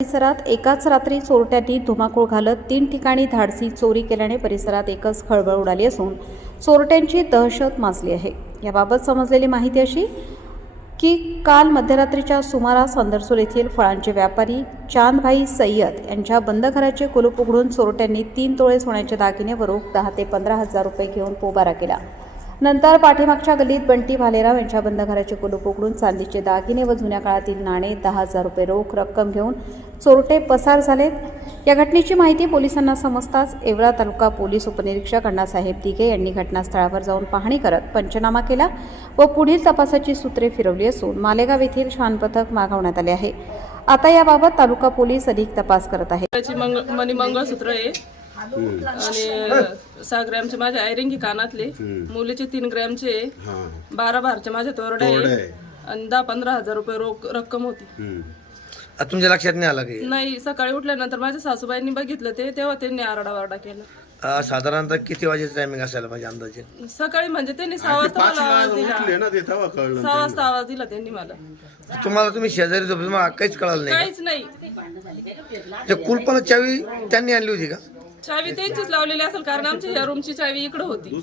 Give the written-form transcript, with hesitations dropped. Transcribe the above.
परिसरात एकाच रात्री चोरट्यांनी धुमाकूळ घालत 3 ठिकाणी धाडसी चोरी केल्याने परिसरात एकच खळबळ उडाली असून चोरट्यांची दहशत माजली आहे। याबाबत समजलेली माहिती अशी की काल मध्यरात्रीच्या सुमारास अंदरसूर येथील फळांचे व्यापारी चांदभाई सय्यद यांच्या बंद घराचे कुलूप उघडून चोरट्यांनी 3 तोळे सोन्याचे दागिने व रोख 10 ते 15 हजार रुपये घेऊन पोबारा केला। नंतर पाठीमागच्या गल्लीत बंटी भालेराव यांच्या बंद घराचे कुलूप उघडून चांदीचे दागिने व जुन्या काळातील नाणे 10,000 रुपये रोख रक्कम घेऊन चोरटे पसार झालेत। या घटनेची माहिती पोलिसांना समजताच येवला तालुका पोलीस उपनिरीक्षक अण्णासाहेब दिघे यांनी घटनास्थळावर जाऊन पाहणी करत पंचनामा केला व पुढील तपासाची सूत्रे फिरवली असून मालेगाव येथील शान पथक मागवण्यात आले आहे। आता याबाबत तालुका पोलीस अधिक तपास करत आहेत। मनी मंगळसूत्र आहे आणि 6 ग्रॅमचे माझे आयरिंगी कानातले, मुलीचे 3 ग्रॅमचे, 12 भारचे माझे तोरडे आणि 10-15 हजार रुपये रोख रक्कम होती। तुमच्या लक्षात नाही आलं की नाही, सकाळी उठल्यानंतर माझ्या सासूबाईंनी बघितलं तेव्हा त्यांनी आरडाओरडा केला। साधारणतः किती वाजेचं टायमिंग असायला पाहिजे अंदाजे? सकाळी म्हणजे त्यांनी 6 वाजता मला आवाज दिला। 6 वाजता आवाज दिला त्यांनी मला। तुम्हाला तुम्ही शेजारी झोपले, तुम्हाला काहीच कळलं नाही? काहीच नाही। ते कुलपाला चावी त्यांनी आणली होती का? चावी त्यांचीच लावलेली असेल, कारण आमच्या ह्या रूमची चावी इकडे होती।